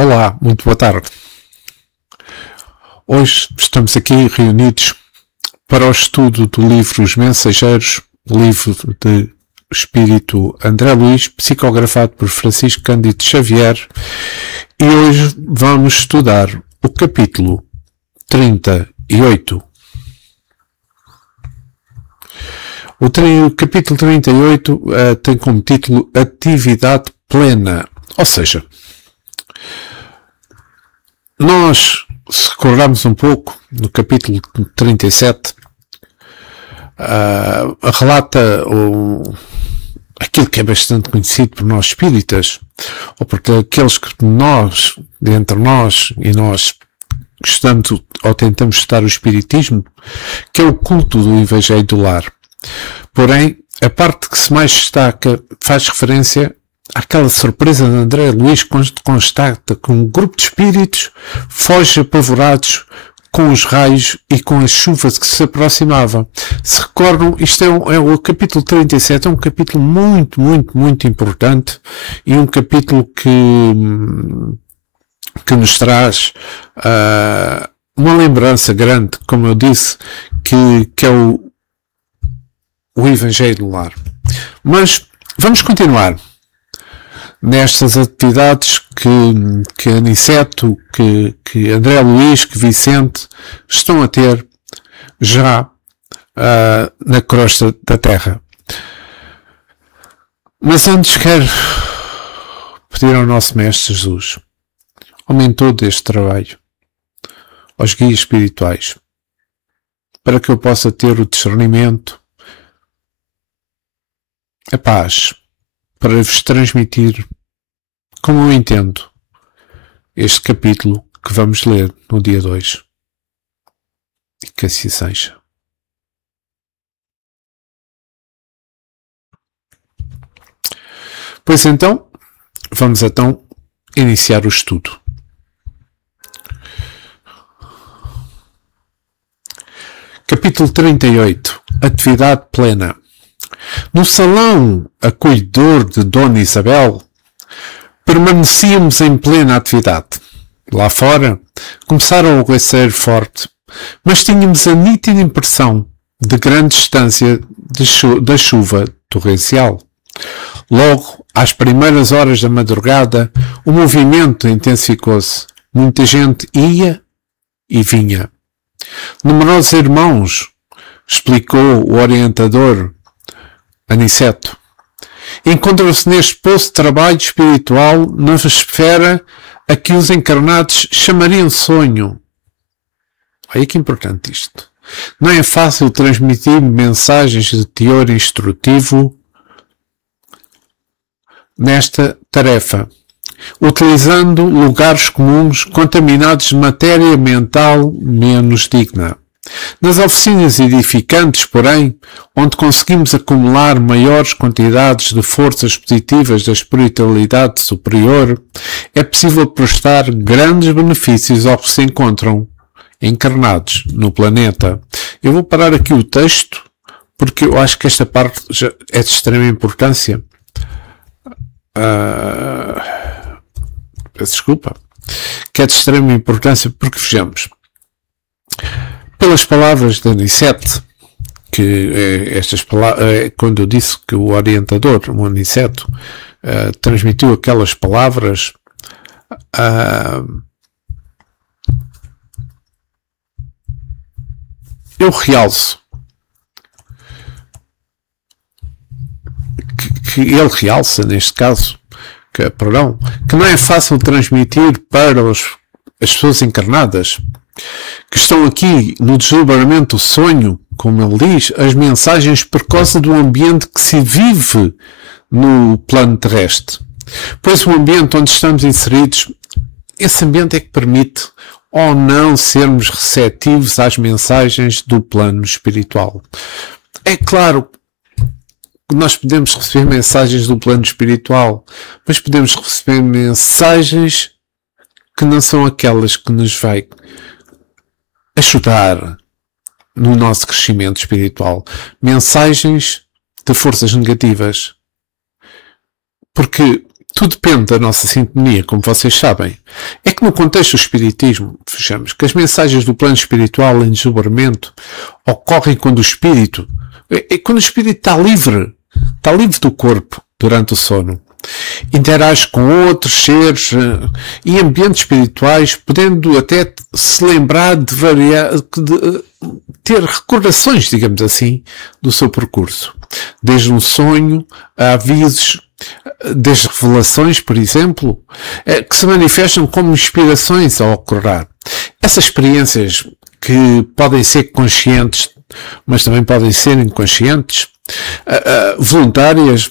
Olá, muito boa tarde. Hoje estamos aqui reunidos para o estudo do livro Os Mensageiros, livro de Espírito André Luís, psicografado por Francisco Cândido Xavier, e hoje vamos estudar o capítulo 38. O capítulo 38 tem como título Atividade Plena, ou seja, nós, se recordarmos um pouco, no capítulo 37, relata aquilo que é bastante conhecido por nós espíritas, ou por aqueles que entre nós e nós gostamos ou tentamos estudar o espiritismo, que é o culto do Evangelho do Lar. Porém, a parte que se mais destaca faz referência àquela surpresa de André Luís quando constata que um grupo de espíritos foge apavorados com os raios e com as chuvas que se aproximavam. Se recordam, isto é o capítulo 37, é um capítulo muito, muito, muito importante e um capítulo que nos traz uma lembrança grande, como eu disse, que é o Evangelho do Lar. Mas vamos continuar nestas atividades que Aniceto, que André Luís, que Vicente estão a ter já na crosta da Terra. Mas antes quero pedir ao nosso Mestre Jesus, aumentou deste trabalho, aos guias espirituais, para que eu possa ter o discernimento, a paz, para vos transmitir como eu entendo este capítulo que vamos ler no dia 2. E que assim seja. Pois então, vamos iniciar o estudo. Capítulo 38. Atividade plena. No salão acolhedor de Dona Isabel, permanecíamos em plena atividade. Lá fora, começara o aguaceiro forte, mas tínhamos a nítida impressão de grande distância da chuva torrencial. Logo, às primeiras horas da madrugada, o movimento intensificou-se. Muita gente ia e vinha. Numerosos irmãos, explicou o orientador Aniceto, encontram-se neste poço de trabalho espiritual na esfera a que os encarnados chamariam sonho. Olha que importante isto. Não é fácil transmitir mensagens de teor instrutivo nesta tarefa, utilizando lugares comuns contaminados de matéria mental menos digna. Nas oficinas edificantes, porém, onde conseguimos acumular maiores quantidades de forças positivas da espiritualidade superior, é possível prestar grandes benefícios aos que se encontram encarnados no planeta. Eu vou parar aqui o texto, porque eu acho que esta parte já é de extrema importância. Peço desculpa. Que é de extrema importância, porque vejamos. Pelas palavras de Aniceto, estas palavras, quando eu disse que o orientador, o Aniceto, transmitiu aquelas palavras, eu realço que ele realça, neste caso, que não é fácil transmitir para as pessoas encarnadas que estão aqui no desdobramento do sonho, como ele diz, as mensagens por causa do ambiente que se vive no plano terrestre. Pois o ambiente onde estamos inseridos, esse ambiente é que permite ou não sermos receptivos às mensagens do plano espiritual. É claro que nós podemos receber mensagens do plano espiritual, mas podemos receber mensagens que não são aquelas que nos vai ajudar no nosso crescimento espiritual. Mensagens de forças negativas. Porque tudo depende da nossa sintonia, como vocês sabem. É que no contexto do espiritismo, vejamos que as mensagens do plano espiritual em desdobramento ocorrem quando o espírito está livre do corpo durante o sono. Interage com outros seres e ambientes espirituais, podendo até se lembrar de ter recordações, digamos assim, do seu percurso. Desde um sonho a avisos, desde revelações, por exemplo, que se manifestam como inspirações ao acordar. Essas experiências que podem ser conscientes, mas também podem ser inconscientes, voluntárias,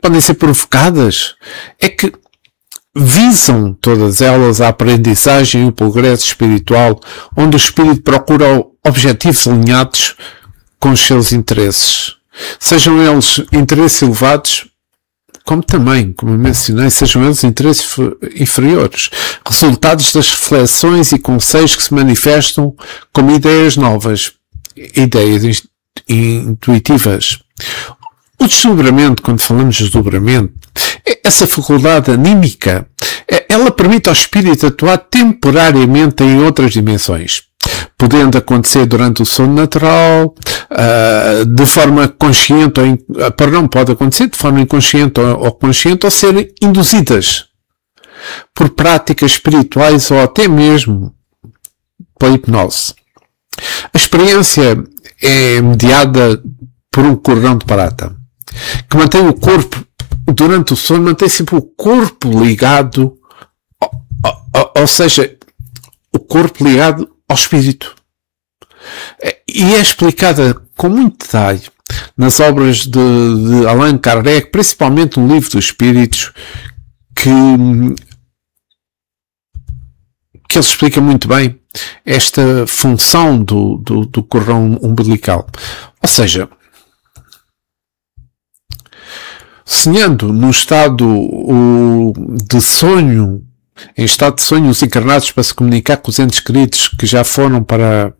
podem ser provocadas, é que visam todas elas a aprendizagem e o progresso espiritual, onde o espírito procura objetivos alinhados com os seus interesses. Sejam eles interesses elevados, como também, como eu mencionei, sejam eles interesses inferiores, resultados das reflexões e conceitos que se manifestam como ideias novas, ideias intuitivas. O desdobramento, quando falamos de desdobramento, essa faculdade anímica, ela permite ao espírito atuar temporariamente em outras dimensões, podendo acontecer durante o sono natural, de forma consciente ou não pode acontecer de forma inconsciente ou consciente, ou serem induzidas por práticas espirituais ou até mesmo pela hipnose. A experiência é mediada por um cordão de prata, que mantém o corpo, durante o sono, mantém sempre o corpo ligado, ou seja, o corpo ligado ao espírito. E é explicada com muito detalhe nas obras de Allan Kardec, principalmente no Livro dos Espíritos, que ele explica muito bem esta função do cordão umbilical. Ou seja, sonhando no estado de sonho, em estado de sonho, os encarnados para se comunicar com os entes queridos que já foram para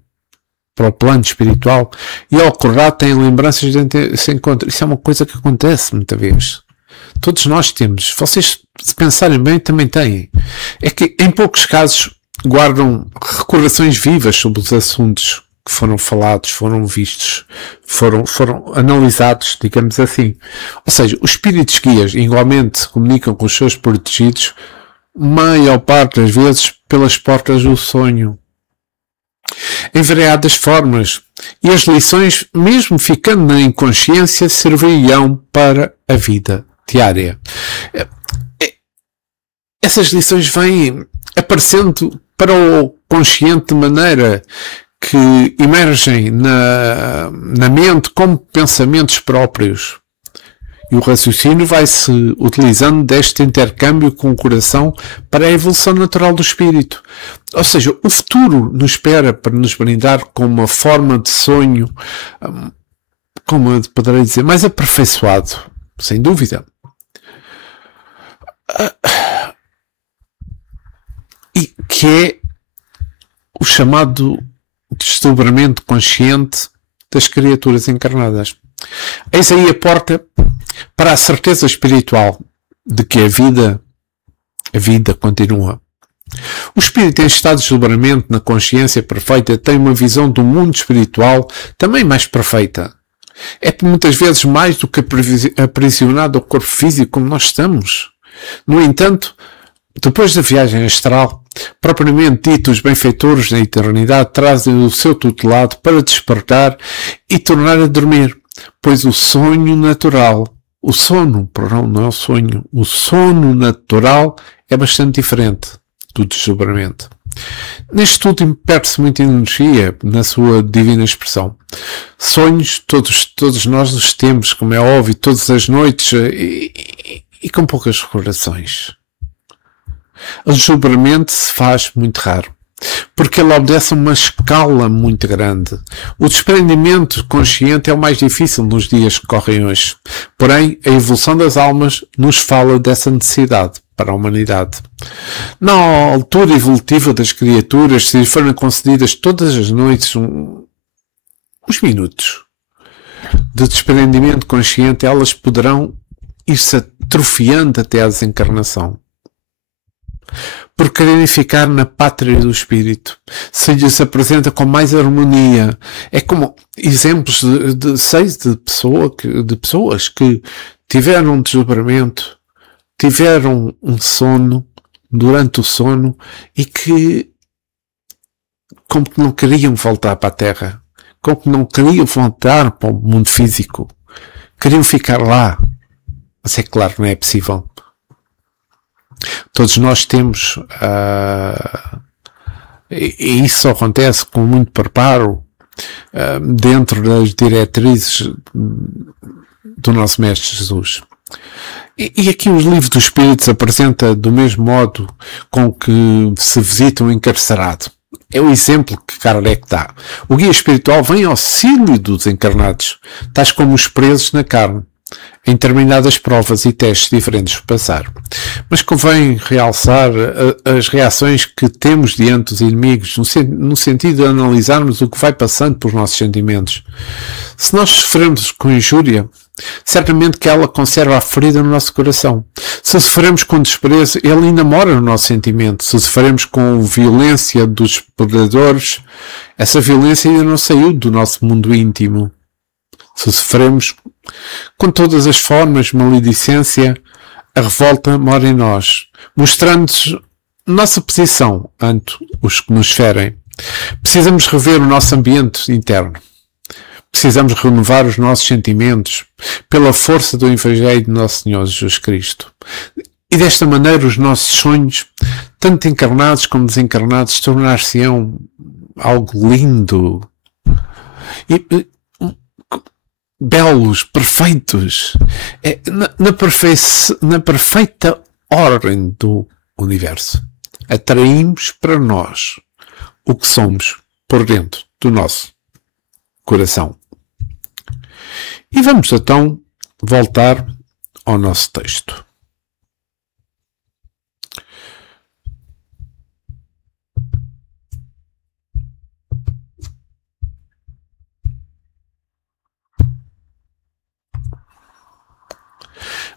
o plano espiritual, e ao acordar têm lembranças desse encontro. Isso é uma coisa que acontece muitas vezes. Todos nós temos. Vocês, se pensarem bem, também têm. É que, em poucos casos, guardam recordações vivas sobre os assuntos que foram falados, foram vistos, foram analisados, digamos assim. Ou seja, os espíritos guias igualmente se comunicam com os seus protegidos, maior parte das vezes pelas portas do sonho, em variadas formas, e as lições, mesmo ficando na inconsciência, serviriam para a vida diária. Essas lições vêm aparecendo para o consciente de maneira que emergem na mente como pensamentos próprios. E o raciocínio vai-se utilizando deste intercâmbio com o coração para a evolução natural do espírito. Ou seja, o futuro nos espera para nos brindar com uma forma de sonho, como eu poderei dizer, mais aperfeiçoado, sem dúvida. E que é o chamado desdobramento consciente das criaturas encarnadas. Eis aí a porta para a certeza espiritual de que a vida continua. O espírito em estado de desdobramento na consciência perfeita tem uma visão do mundo espiritual também mais perfeita. É muitas vezes mais do que aprisionado ao corpo físico como nós estamos. No entanto, depois da viagem astral, propriamente dito, os benfeitores da eternidade trazem o seu tutelado para despertar e tornar a dormir, pois o sonho natural, o sono natural é bastante diferente do desdobramento. Neste último perde-se muita energia na sua divina expressão. Sonhos, todos nós os temos, como é óbvio, todas as noites e com poucas recordações. O desdobramento se faz muito raro, porque ele obedece a uma escala muito grande. O desprendimento consciente é o mais difícil nos dias que correm hoje. Porém, a evolução das almas nos fala dessa necessidade para a humanidade. Na altura evolutiva das criaturas, se lhes forem concedidas todas as noites uns minutos de desprendimento consciente, elas poderão ir-se atrofiando até à desencarnação. Por quererem ficar na pátria do espírito, se lhes apresenta com mais harmonia. É como exemplos de pessoas que tiveram um desdobramento, tiveram um sono, durante o sono, e que, como que não queriam voltar para a Terra, como que não queriam voltar para o mundo físico, queriam ficar lá. Mas é claro, não é possível. Todos nós temos, e isso só acontece com muito preparo, dentro das diretrizes do nosso Mestre Jesus. E aqui os livros dos Espíritos apresenta do mesmo modo com que se visita um encarcerado. É o exemplo que Kardec dá. O guia espiritual vem ao auxílio dos encarnados, tais como os presos na carne, em determinadas provas e testes diferentes por passar. Mas convém realçar as reações que temos diante dos inimigos, no sentido de analisarmos o que vai passando pelos nossos sentimentos. Se nós sofremos com injúria, certamente que ela conserva a ferida no nosso coração. Se sofremos com desprezo, ele ainda mora no nosso sentimento. Se sofremos com violência dos predadores, essa violência ainda não saiu do nosso mundo íntimo. Se sofremos com todas as formas de maledicência, a revolta mora em nós, mostrando-nos nossa posição ante os que nos ferem. Precisamos rever o nosso ambiente interno. Precisamos renovar os nossos sentimentos pela força do Evangelho de Nosso Senhor Jesus Cristo. E desta maneira os nossos sonhos, tanto encarnados como desencarnados, tornar-se-ão algo lindo e belos, perfeitos, na perfeita ordem do universo. Atraímos para nós o que somos por dentro do nosso coração. E vamos então voltar ao nosso texto.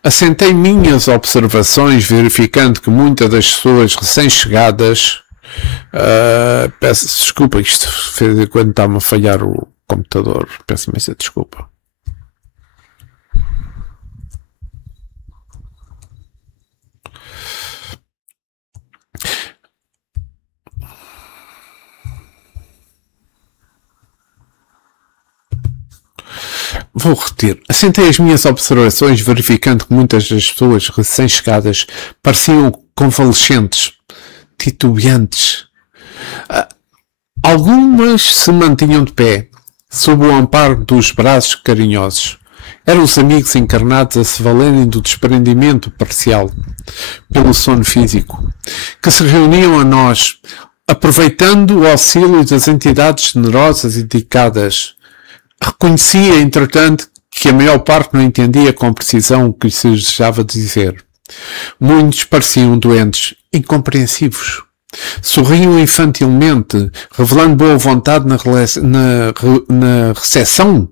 Assentei minhas observações, verificando que muitas das pessoas recém-chegadas, peço desculpa, isto fez quando está-me a falhar o computador, peço imensa desculpa. Vou repetir. Assentei as minhas observações, verificando que muitas das pessoas recém-chegadas pareciam convalescentes, titubeantes. Algumas se mantinham de pé, sob o amparo dos braços carinhosos. Eram os amigos encarnados a se valerem do desprendimento parcial pelo sono físico, que se reuniam a nós, aproveitando o auxílio das entidades generosas e dedicadas. Reconhecia, entretanto, que a maior parte não entendia com precisão o que se desejava dizer. Muitos pareciam doentes, incompreensivos. Sorriam infantilmente, revelando boa vontade na recepção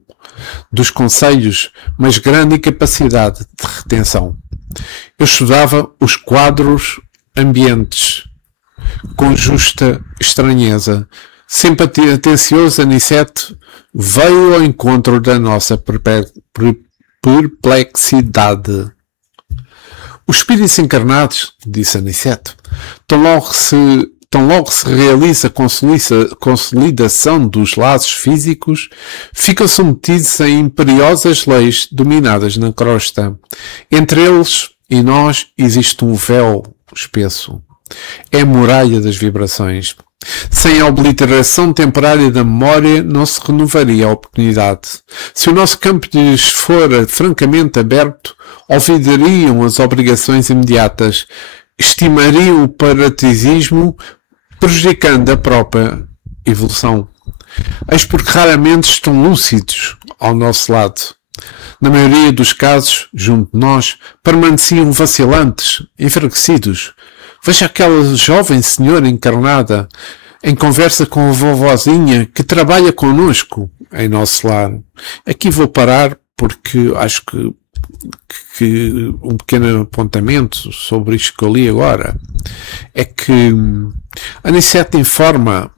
dos conselhos, mas grande incapacidade de retenção. Eu estudava os quadros ambientes com justa estranheza. Sempre atencioso, Aniceto veio ao encontro da nossa perplexidade. Os espíritos encarnados, disse Aniceto, tão logo se realiza a consolidação dos laços físicos, ficam submetidos a imperiosas leis dominadas na crosta. Entre eles e nós existe um véu espesso. É a muralha das vibrações. Sem a obliteração temporária da memória, não se renovaria a oportunidade. Se o nosso campo lhes fora francamente aberto, olvidariam as obrigações imediatas, estimariam o parasitismo, prejudicando a própria evolução. Eis porque raramente estão lúcidos ao nosso lado. Na maioria dos casos, junto de nós, permaneciam vacilantes, enfraquecidos. Veja aquela jovem senhora encarnada em conversa com a vovozinha que trabalha connosco em nosso lar. Aqui vou parar porque acho que um pequeno apontamento sobre isto que eu li agora, é que Aniceto informa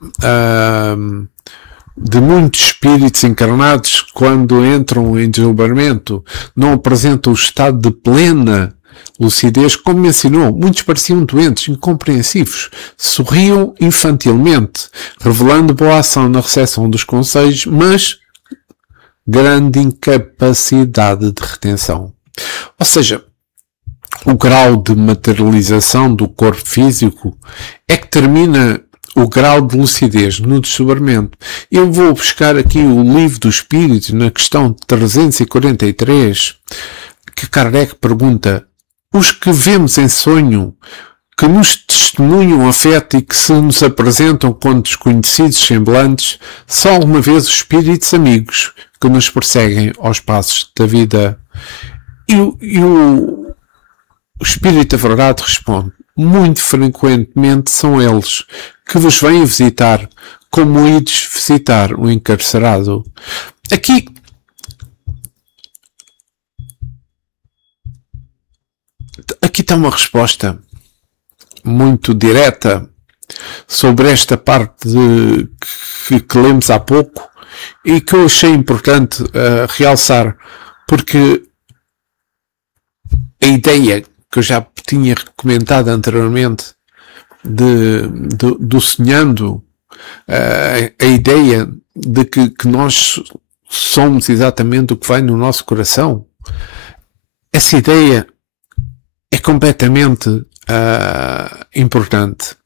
de muitos espíritos encarnados, quando entram em desdobramento, não apresentam o estado de plena lucidez, como mencionou. Muitos pareciam doentes, incompreensivos, sorriam infantilmente, revelando boa ação na recepção dos conselhos, mas grande incapacidade de retenção. Ou seja, o grau de materialização do corpo físico é que determina o grau de lucidez no desdobramento. Eu vou buscar aqui o Livro do Espírito, na questão 343, que Kardec pergunta: os que vemos em sonho, que nos testemunham afeto e que se nos apresentam com desconhecidos semblantes, são alguma vez os espíritos amigos que nos perseguem aos passos da vida? E o Espírito da Verdade responde: muito frequentemente são eles que vos vêm visitar, como ides visitar o encarcerado. Aqui está uma resposta muito direta sobre esta parte que lemos há pouco e que eu achei importante realçar, porque a ideia que eu já tinha comentado anteriormente do sonhando, a ideia de que nós somos exatamente o que vai no nosso coração, essa ideia é completamente importante.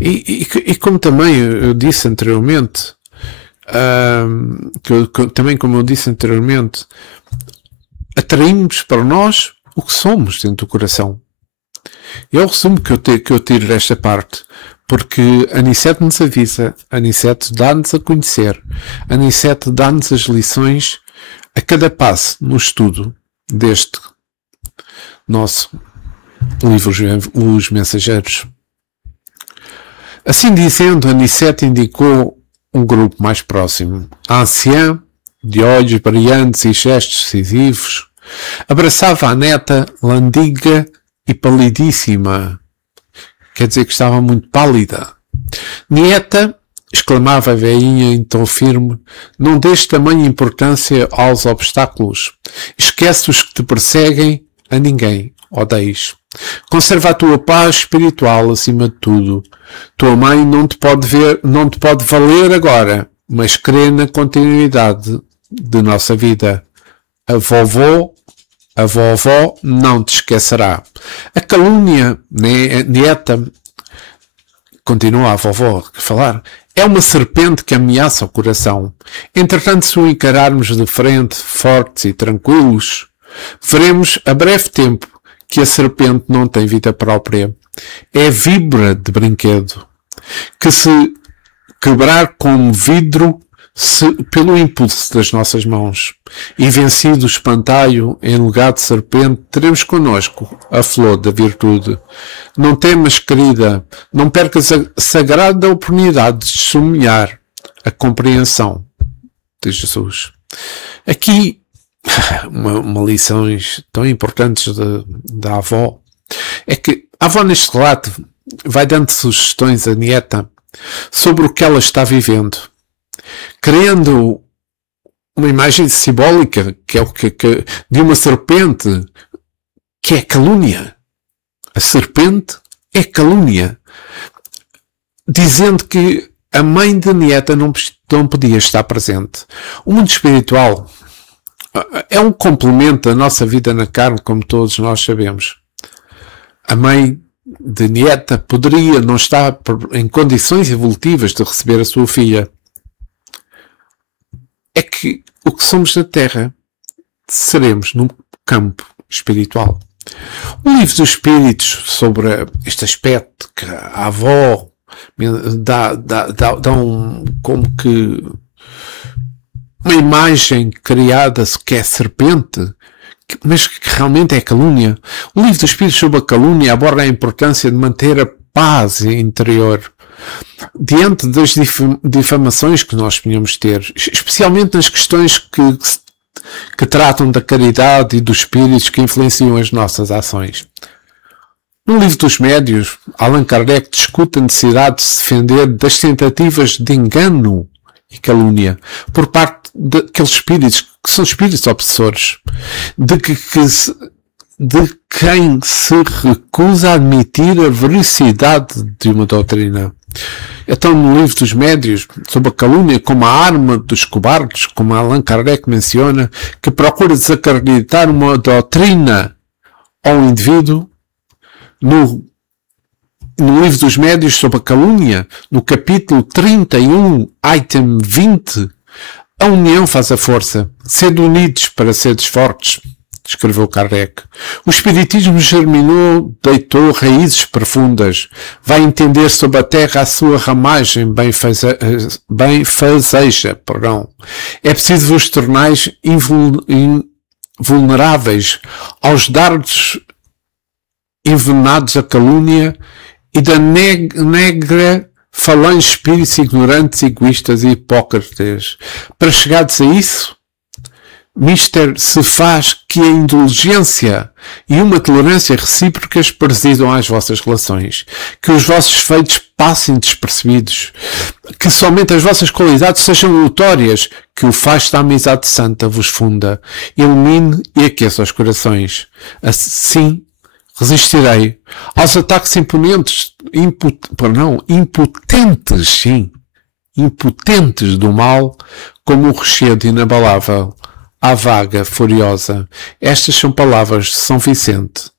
E como também eu disse anteriormente, atraímos para nós o que somos dentro do coração. É o resumo que eu tiro desta parte, porque Aniceto nos avisa, Aniceto dá-nos a conhecer, Aniceto dá-nos as lições a cada passo no estudo deste nosso livro, Os Mensageiros. Assim dizendo, Aniceto indicou um grupo mais próximo. A anciã, de olhos brilhantes e gestos decisivos, abraçava a neta, landiga e palidíssima. Quer dizer que estava muito pálida. Nieta, exclamava a velhinha em tom firme, não dês tamanha importância aos obstáculos. Esquece os que te perseguem, a ninguém odeies. Conserva a tua paz espiritual acima de tudo. Tua mãe não te pode valer agora, mas crê na continuidade de nossa vida. A vovó não te esquecerá. A calúnia, nieta, continua a vovó a falar, é uma serpente que ameaça o coração. Entretanto, se o encararmos de frente, fortes e tranquilos, veremos a breve tempo que a serpente não tem vida própria. É víbora de brinquedo, que se quebrar como vidro pelo impulso das nossas mãos. E vencido o espantalho, em lugar de serpente, teremos connosco a flor da virtude. Não temas, querida, não percas a sagrada oportunidade de semear a compreensão de Jesus. Aqui, uma lições tão importantes da avó, é que a avó neste relato vai dando sugestões à nieta sobre o que ela está vivendo, criando uma imagem simbólica que é de uma serpente, que é calúnia. A serpente é calúnia, dizendo que a mãe da nieta não podia estar presente. O mundo espiritual é um complemento da nossa vida na carne, como todos nós sabemos. A mãe de nieta poderia não estar em condições evolutivas de receber a sua filha. É que o que somos na Terra seremos no campo espiritual. O livro dos Espíritos, sobre este aspecto que a avó dá como que uma imagem criada que é serpente, mas que realmente é calúnia. O livro dos Espíritos sobre a calúnia aborda a importância de manter a paz interior diante das difamações que nós podemos ter, especialmente nas questões que que tratam da caridade e dos espíritos que influenciam as nossas ações. No livro dos Médios, Allan Kardec discute a necessidade de se defender das tentativas de engano e calúnia por parte daqueles espíritos que são espíritos obsessores, de quem se recusa a admitir a veracidade de uma doutrina. Então, no livro dos Médios, sobre a calúnia como a arma dos cobardes, como Allan Kardec menciona, que procura desacreditar uma doutrina ao indivíduo, no livro dos Médios sobre a calúnia, no capítulo 31, item 20, a união faz a força. Sede unidos para seres fortes, escreveu Kardec. O Espiritismo germinou, deitou raízes profundas. Vai entender sobre a terra a sua ramagem benfazeja. É preciso vos tornais invulneráveis aos dardos envenenados da calúnia e da negra falange de espíritos ignorantes, egoístas e hipócritas. Para chegados a isso, Mister, se faz que a indulgência e uma tolerância recíprocas presidam às vossas relações, que os vossos feitos passem despercebidos, que somente as vossas qualidades sejam notórias, que o facho da amizade santa vos funda, ilumine e aqueça os corações. Assim, resistirei aos ataques impotentes do mal, como um rochedo inabalável à vaga furiosa. Estas são palavras de São Vicente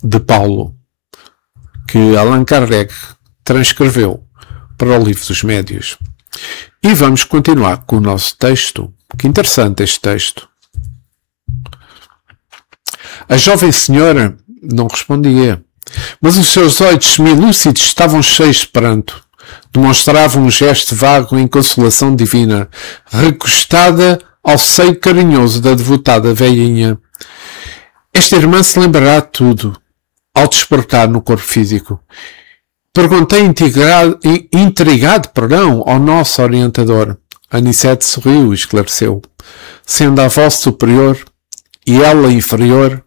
de Paulo, que Allan Kardec transcreveu para o livro dos Médios. E vamos continuar com o nosso texto. Que interessante este texto. A jovem senhora não respondia, mas os seus olhos semilúcidos estavam cheios de pranto. Demonstravam um gesto vago em consolação divina, recostada ao seio carinhoso da devotada velhinha. Esta irmã se lembrará de tudo, ao despertar no corpo físico. Perguntei intrigado ao nosso orientador. Anicete sorriu e esclareceu. Sendo a avó superior e ela inferior,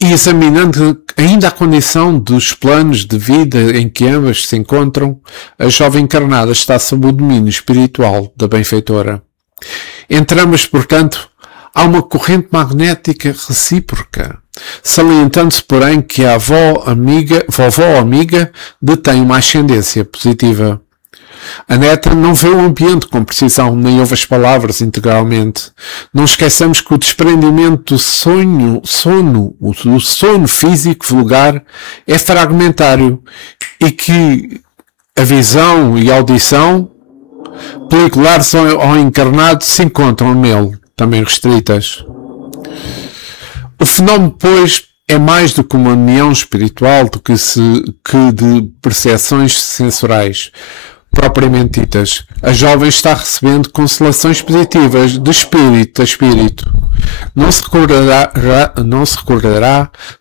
e examinando ainda a condição dos planos de vida em que ambas se encontram, a jovem encarnada está sob o domínio espiritual da benfeitora. Entre ambas, portanto, há uma corrente magnética recíproca, salientando-se, porém, que a vovó amiga detém uma ascendência positiva. A neta não vê o ambiente com precisão, nem ouve as palavras integralmente. Não esqueçamos que o desprendimento do sono físico vulgar é fragmentário e que a visão e a audição peliculares ao encarnado se encontram nele, também restritas. O fenómeno, pois, é mais do que uma união espiritual do que de percepções sensoriais propriamente ditas. A jovem está recebendo consolações positivas de espírito a espírito. Não se recordará,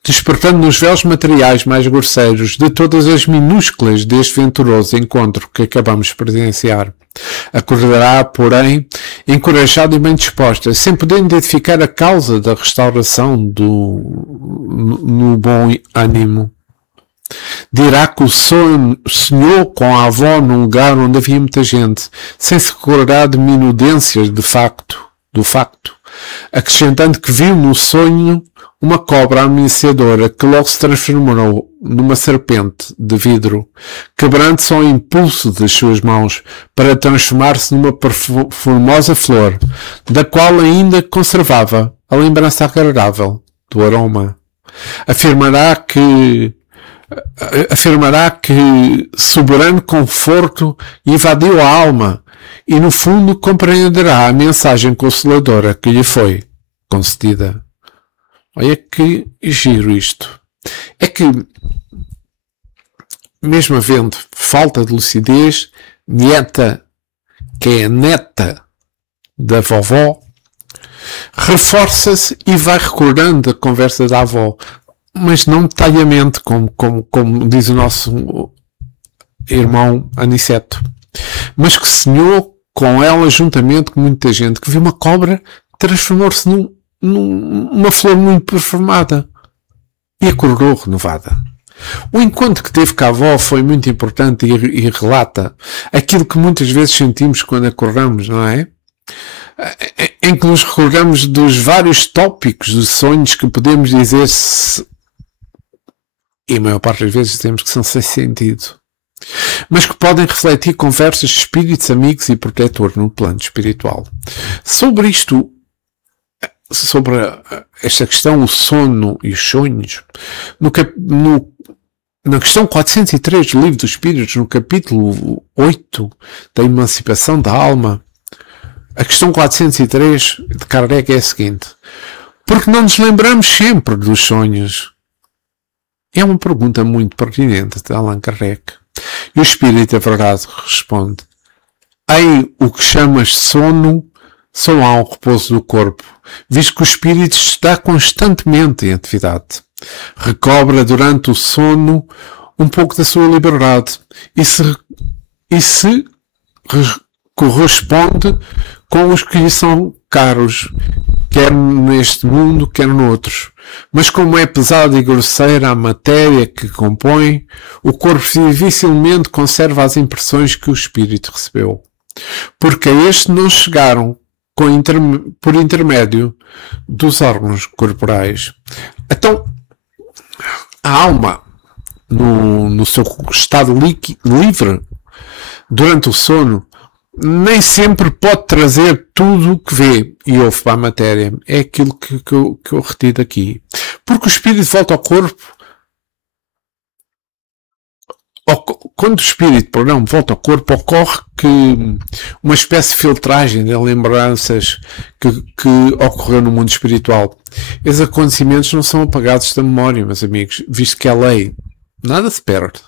despertando nos véus materiais mais grosseiros de todas as minúsculas deste venturoso encontro que acabamos de presenciar. Acordará, porém, encorajada e bem disposta, sem poder identificar a causa da restauração no bom ânimo. Dirá que sonhou com a avó num lugar onde havia muita gente, sem se recordar de minudências do facto, acrescentando que viu no sonho uma cobra ameaçadora que logo se transformou numa serpente de vidro, quebrando-se ao impulso das suas mãos para transformar-se numa formosa flor, da qual ainda conservava a lembrança agradável do aroma. Afirmará que soberano conforto invadiu a alma e, no fundo, compreenderá a mensagem consoladora que lhe foi concedida. Olha que giro isto. É que, mesmo havendo falta de lucidez, nieta, que é a neta da vovó, reforça-se e vai recordando a conversa da avó, mas não detalhamente, como diz o nosso irmão Aniceto, mas que sonhou com ela juntamente com muita gente, que viu uma cobra transformou-se numa flor muito perfumada e acordou renovada. O encontro que teve com a avó foi muito importante e relata aquilo que muitas vezes sentimos quando acordamos, não é? Em que nos recordamos dos vários tópicos, dos sonhos que podemos dizer e a maior parte das vezes dizemos que são sem sentido, mas que podem refletir conversas de espíritos, amigos e protetor no plano espiritual. Sobre isto, sobre esta questão, o sono e os sonhos, na questão 403 do Livro dos Espíritos, no capítulo 8 da Emancipação da Alma, a questão 403 de Kardec é a seguinte: porque não nos lembramos sempre dos sonhos? É uma pergunta muito pertinente de Allan Kardec. E o Espírito da Verdade responde: ei, o que chamas sono, só há um repouso do corpo, visto que o Espírito está constantemente em atividade. Recobra durante o sono um pouco da sua liberdade e se corresponde com os que lhe são caros, quer neste mundo, quer noutros. Mas como é pesada e grosseira a matéria que compõe, o corpo dificilmente conserva as impressões que o espírito recebeu, porque a este não chegaram por intermédio dos órgãos corporais. Então, a alma, no seu estado livre, durante o sono, nem sempre pode trazer tudo o que vê e ouve para a matéria. É aquilo que eu retiro aqui. Porque o espírito volta ao corpo. Quando o espírito, volta ao corpo, ocorre que uma espécie de filtragem de lembranças que ocorreu no mundo espiritual. Esses acontecimentos não são apagados da memória, meus amigos, visto que é lei. Nada se perde.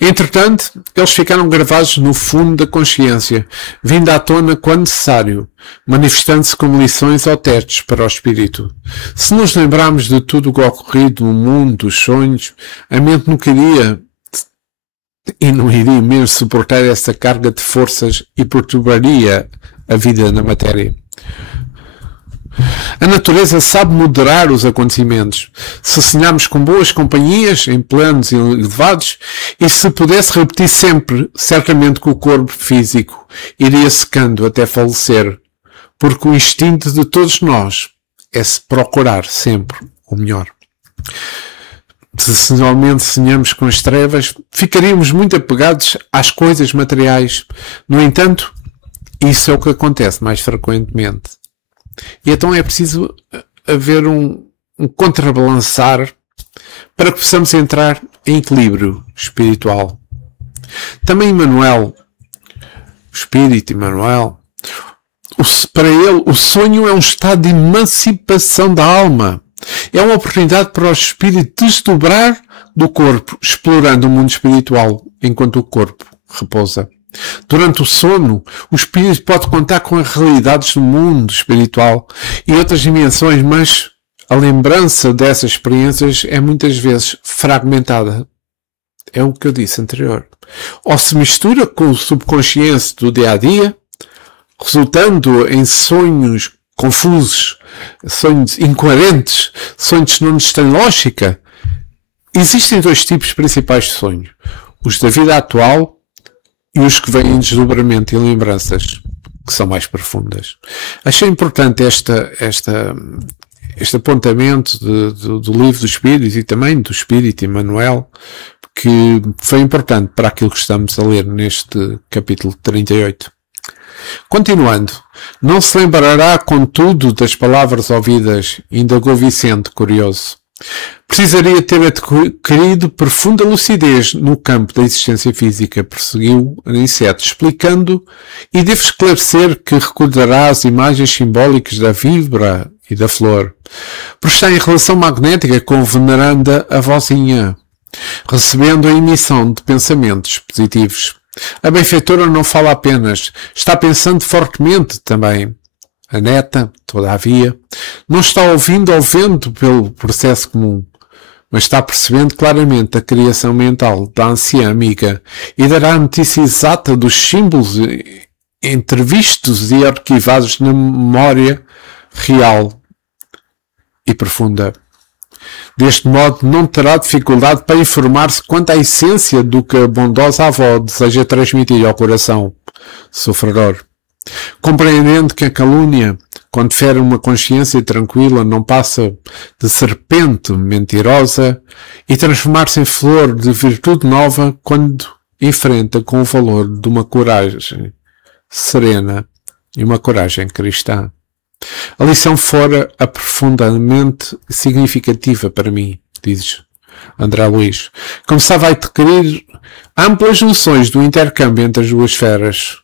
Entretanto, eles ficaram gravados no fundo da consciência, vindo à tona quando necessário, manifestando-se como lições ou testes para o espírito. Se nos lembrarmos de tudo o que ocorrido no mundo dos sonhos, a mente não iria mesmo suportar essa carga de forças e perturbaria a vida na matéria. A natureza sabe moderar os acontecimentos. Se sonharmos com boas companhias, em planos elevados, e se pudesse repetir sempre, certamente que o corpo físico iria secando até falecer, porque o instinto de todos nós é se procurar sempre o melhor. Se sensualmente sonhamos com as trevas, ficaríamos muito apegados às coisas materiais. No entanto, isso é o que acontece mais frequentemente. E então é preciso haver um contrabalançar para que possamos entrar em equilíbrio espiritual. Também Emmanuel, o Espírito Emmanuel, para ele o sonho é um estado de emancipação da alma. É uma oportunidade para o espírito desdobrar do corpo, explorando o mundo espiritual, enquanto o corpo repousa. Durante o sono, o espírito pode contar com as realidades do mundo espiritual e outras dimensões, mas a lembrança dessas experiências é muitas vezes fragmentada. É o que eu disse anterior. Ou se mistura com o subconsciente do dia-a-dia, resultando em sonhos confusos, sonhos incoerentes, sonhos que não nos têm lógica. Existem dois tipos principais de sonho: os da vida atual e os que vêm em desdobramento e lembranças, que são mais profundas. Achei importante este apontamento do Livro dos Espíritos e também do Espírito Emmanuel, que foi importante para aquilo que estamos a ler neste capítulo 38. Continuando, não se lembrará, contudo, das palavras ouvidas, indagou Vicente, curioso. Precisaria ter adquirido profunda lucidez no campo da existência física, prosseguiu Aniceto, explicando, e devo esclarecer que recordará as imagens simbólicas da vibra e da flor, por estar em relação magnética com veneranda avózinha, recebendo a emissão de pensamentos positivos. A benfeitora não fala apenas, está pensando fortemente também. A neta, todavia, não está ouvindo ao vento pelo processo comum, mas está percebendo claramente a criação mental da anciã amiga e dará a notícia exata dos símbolos entrevistos e arquivados na memória real e profunda. Deste modo, não terá dificuldade para informar-se quanto à essência do que a bondosa avó deseja transmitir ao coração sofredor. Compreendendo que a calúnia, quando fere uma consciência tranquila, não passa de serpente mentirosa e transformar-se em flor de virtude nova quando enfrenta com o valor de uma coragem serena e uma coragem cristã. A lição fora profundamente significativa para mim, diz André Luiz. Começava a adquirir amplas noções do intercâmbio entre as duas esferas.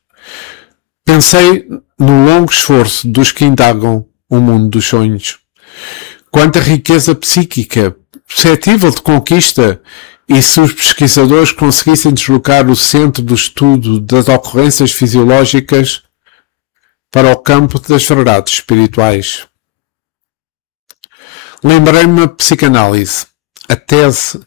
Pensei no longo esforço dos que indagam o mundo dos sonhos. Quanta riqueza psíquica, suscetível de conquista, e se os pesquisadores conseguissem deslocar o centro do estudo das ocorrências fisiológicas para o campo das verdades espirituais. Lembrei-me a psicanálise, a tese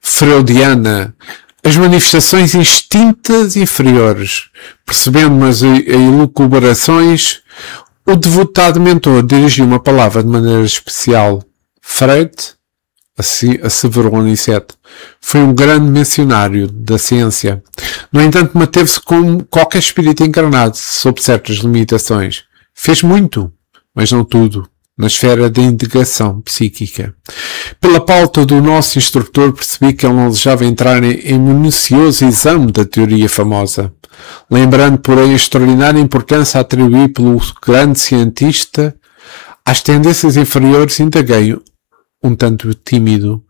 freudiana, as manifestações instintas inferiores, percebendo as elucubrações, o devotado mentor dirigiu uma palavra de maneira especial. Freud, asseverou Aniceto, foi um grande mencionário da ciência. No entanto, manteve-se como qualquer espírito encarnado, sob certas limitações. Fez muito, mas não tudo, na esfera da indagação psíquica. Pela pauta do nosso instrutor, percebi que ele não desejava entrar em minucioso exame da teoria famosa, lembrando, porém, a extraordinária importância a atribuir pelo grande cientista às tendências inferiores. Indaguei um tanto tímido.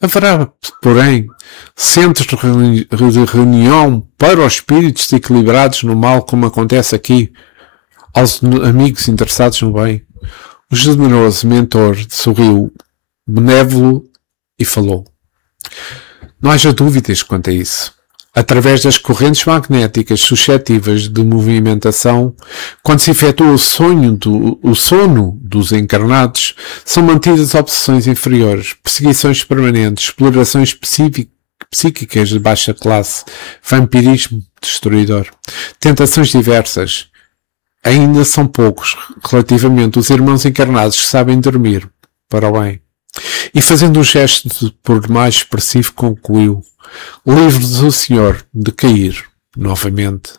Haverá, porém, centros de reunião para os espíritos equilibrados no mal, como acontece aqui aos amigos interessados no bem? O generoso mentor sorriu, benévolo, e falou. Não haja dúvidas quanto a isso. Através das correntes magnéticas suscetíveis de movimentação, quando se efetua o sono dos encarnados, são mantidas obsessões inferiores, perseguições permanentes, explorações psíquicas de baixa classe, vampirismo destruidor, tentações diversas. Ainda são poucos, relativamente, os irmãos encarnados que sabem dormir para o bem. E fazendo um gesto por demais expressivo, concluiu: livre-nos o Senhor de cair novamente.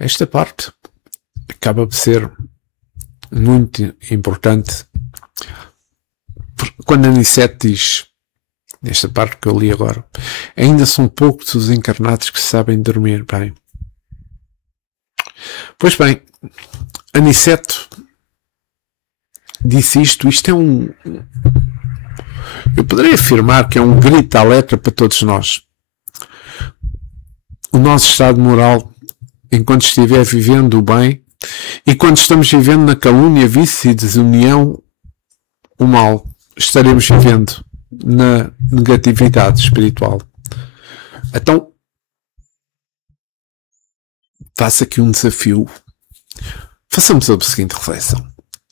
Esta parte acaba de ser muito importante, quando Aniceto diz, nesta parte que eu li agora, ainda são poucos os encarnados que sabem dormir bem. Pois bem, Aniceto disse isto é eu poderia afirmar que é um grito de alerta para todos nós. O nosso estado moral, enquanto estiver vivendo o bem, e quando estamos vivendo na calúnia, vício e desunião, o mal, estaremos vivendo na negatividade espiritual. Então, faço aqui um desafio. Façamos a seguinte reflexão.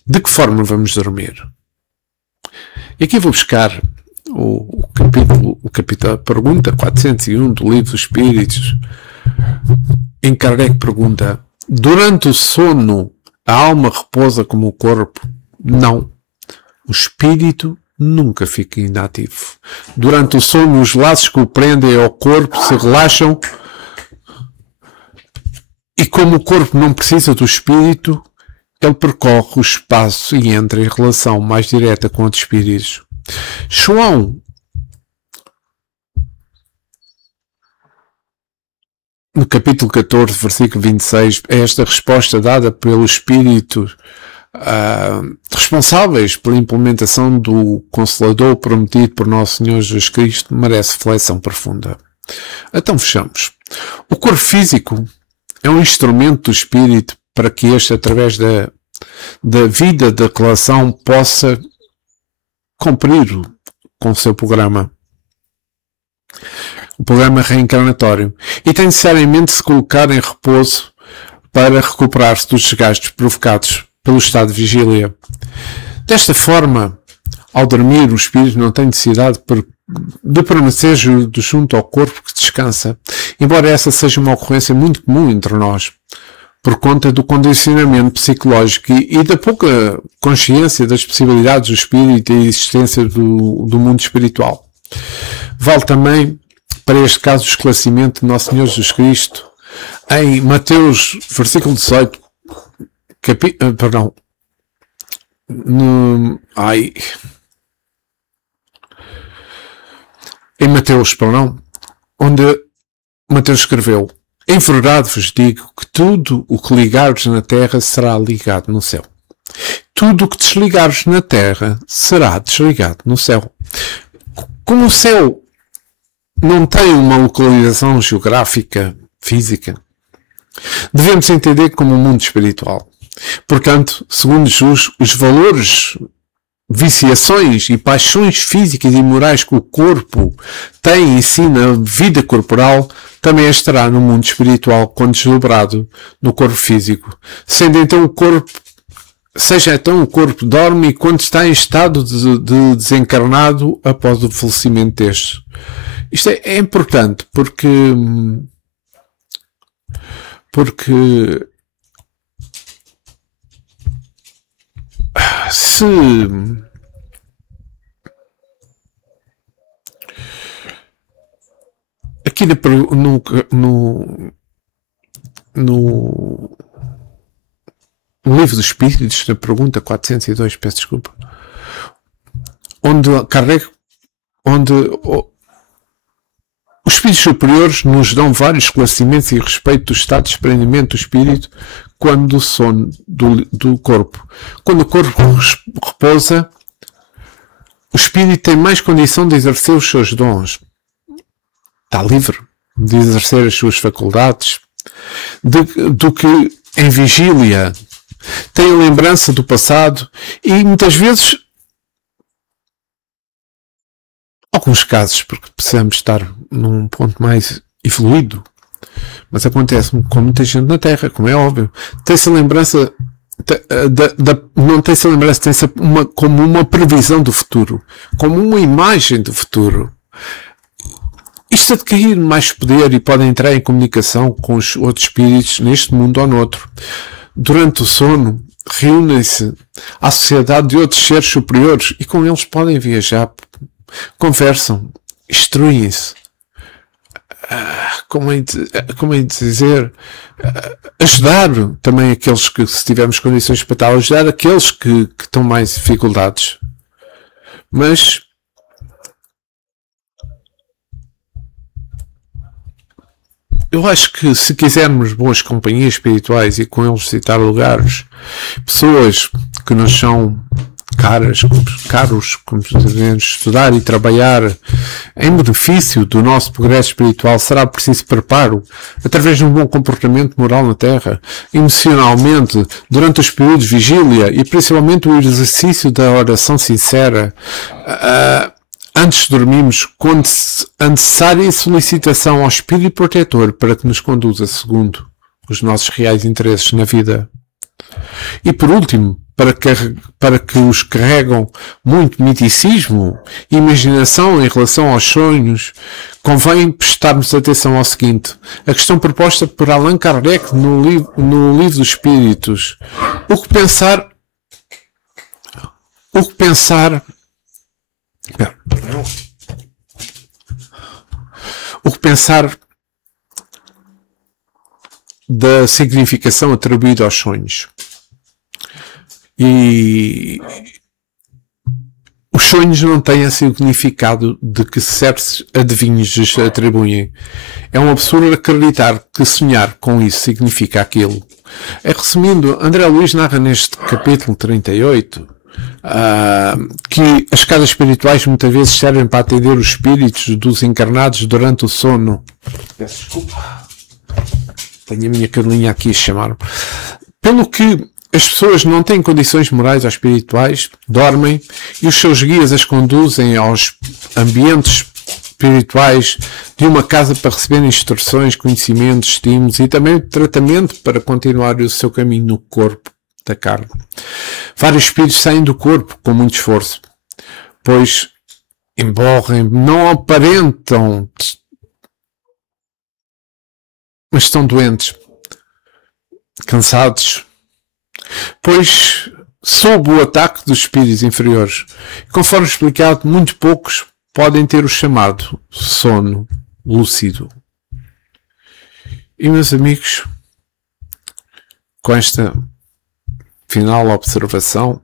De que forma vamos dormir? E aqui vou buscar o capítulo, a pergunta 401 do Livro dos Espíritos. Em Kardec pergunta: durante o sono a alma repousa como o corpo? Não. O espírito nunca fica inativo. Durante o sono os laços que o prendem ao corpo se relaxam, e como o corpo não precisa do espírito, ele percorre o espaço e entra em relação mais direta com outros espíritos. João, no capítulo 14, versículo 26, é esta resposta dada pelos espíritos responsáveis pela implementação do Consolador prometido por Nosso Senhor Jesus Cristo, merece reflexão profunda. Então fechamos. O corpo físico é um instrumento do espírito para que este, através da vida da relação, possa cumprir com o seu programa. O programa reencarnatório. E tem necessariamente de se colocar em repouso para recuperar-se dos desgastes provocados pelo estado de vigília. Desta forma, ao dormir, o espírito não tem necessidade de permanecer junto ao corpo que descansa, embora essa seja uma ocorrência muito comum entre nós, por conta do condicionamento psicológico e da pouca consciência das possibilidades do espírito e da existência do mundo espiritual. Vale também, para este caso, o esclarecimento de Nosso Senhor Jesus Cristo em Mateus, versículo 18, em Mateus, onde Mateus escreveu: em verdade vos digo que tudo o que ligares na terra será ligado no céu. Tudo o que desligares na terra será desligado no céu. Como o céu não tem uma localização geográfica, física, devemos entender como um mundo espiritual. Portanto, segundo Jesus, os valores, viciações e paixões físicas e morais que o corpo tem em si na vida corporal também estará no mundo espiritual quando desdobrado no corpo físico. Seja então o corpo dorme quando está em estado de desencarnado após o falecimento deste. Isto é importante porque se aqui no Livro dos Espíritos, na pergunta 402, peço desculpa, onde os espíritos superiores nos dão vários esclarecimentos a respeito do estado de desprendimento do espírito quando do sono do corpo. Quando o corpo repousa, o espírito tem mais condição de exercer os seus dons. Está livre de exercer as suas faculdades do que em vigília. Tem a lembrança do passado e muitas vezes, alguns casos, porque precisamos estar num ponto mais evoluído, mas acontece com muita gente na Terra, como é óbvio. Tem-se a lembrança, não tem-se a lembrança, tem-se como uma previsão do futuro, como uma imagem do futuro. Isto adquirir mais poder e pode entrar em comunicação com os outros espíritos neste mundo ou noutro. Durante o sono, reúnem-se à sociedade de outros seres superiores e com eles podem viajar, conversam, instruem-se. Como é de dizer, ajudar também aqueles que, se tivermos condições para tal, ajudar aqueles que estão mais dificuldades. Mas eu acho que se quisermos boas companhias espirituais e com eles visitar lugares, pessoas que nos são caros, como devemos estudar e trabalhar em benefício do nosso progresso espiritual, será preciso preparo através de um bom comportamento moral na Terra, emocionalmente, durante os períodos de vigília e principalmente o exercício da oração sincera, antes de dormirmos, com a necessária solicitação ao Espírito Protetor para que nos conduza segundo os nossos reais interesses na vida. E por último, para que os carregam muito miticismo e imaginação em relação aos sonhos, convém prestarmos atenção ao seguinte: a questão proposta por Allan Kardec no Livro dos Espíritos. O que pensar da significação atribuída aos sonhos? E os sonhos não têm esse significado de que certos adivinhos lhes atribuem. É um absurdo acreditar que sonhar com isso significa aquilo. Resumindo, André Luiz narra neste capítulo 38 que as casas espirituais muitas vezes servem para atender os espíritos dos encarnados durante o sono. Peço desculpa. Tenho a minha cadelinha aqui a chamar. Pelo que as pessoas não têm condições morais ou espirituais, dormem e os seus guias as conduzem aos ambientes espirituais de uma casa para receber instruções, conhecimentos, estímulos e também tratamento para continuar o seu caminho no corpo da carne. Vários espíritos saem do corpo com muito esforço, pois embora não aparentam mas estão doentes, cansados, pois sob o ataque dos espíritos inferiores. Conforme explicado, muito poucos podem ter o chamado sono lúcido. E, meus amigos, com esta final observação,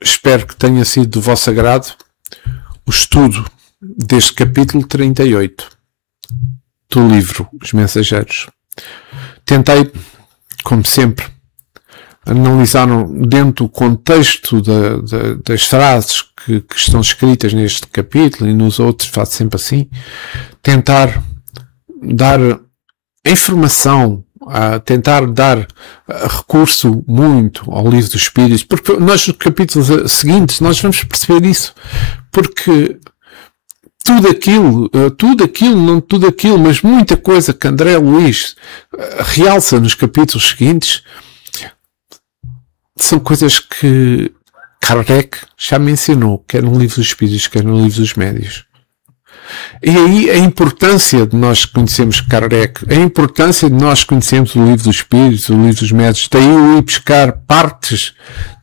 espero que tenha sido do vosso agrado o estudo deste capítulo 38 do livro Os Mensageiros. Tentei, como sempre, analisar dentro do contexto das frases que estão escritas neste capítulo e nos outros, faço sempre assim, tentar dar informação, tentar dar recurso muito ao livro dos Espíritos, porque nós nos capítulos seguintes nós vamos perceber isso, porque tudo aquilo, mas muita coisa que André Luiz realça nos capítulos seguintes são coisas que Kardec já mencionou, quer no livro dos Espíritos, quer no livro dos Médios. E aí a importância de nós conhecermos Kardec, a importância de nós conhecermos o livro dos Espíritos, o livro dos Médios, daí eu ir buscar partes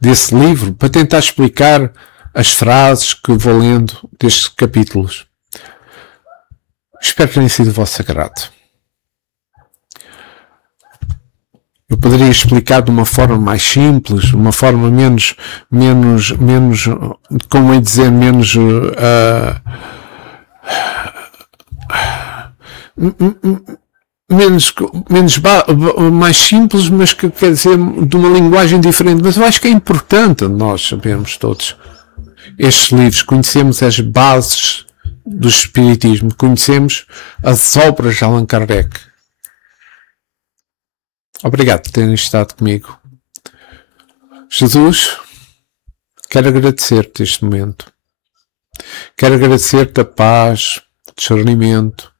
desse livro para tentar explicar as frases que vou lendo destes capítulos. Espero que tenha sido do vosso agrado. Eu poderia explicar de uma forma mais simples, uma forma menos, como é dizer, menos mais simples, mas que quer dizer de uma linguagem diferente. Mas eu acho que é importante nós sabermos todos estes livros, conhecemos as bases do Espiritismo, conhecemos as obras de Allan Kardec. Obrigado por terem estado comigo. Jesus, quero agradecer-te este momento. Quero agradecer-te a paz, o discernimento.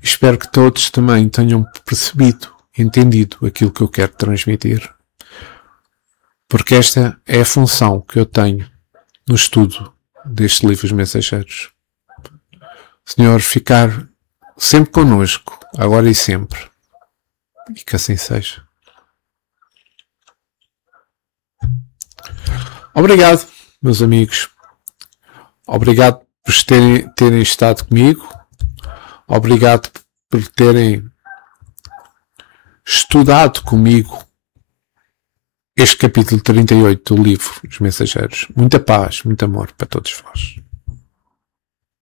Espero que todos também tenham percebido, entendido aquilo que eu quero transmitir. Porque esta é a função que eu tenho no estudo deste livro Os Mensageiros. Senhor, ficar sempre connosco, agora e sempre. E que assim seja. Obrigado, meus amigos. Obrigado por terem estado comigo. Obrigado por terem estudado comigo este capítulo 38 do livro Os Mensageiros. Muita paz, muito amor para todos vós.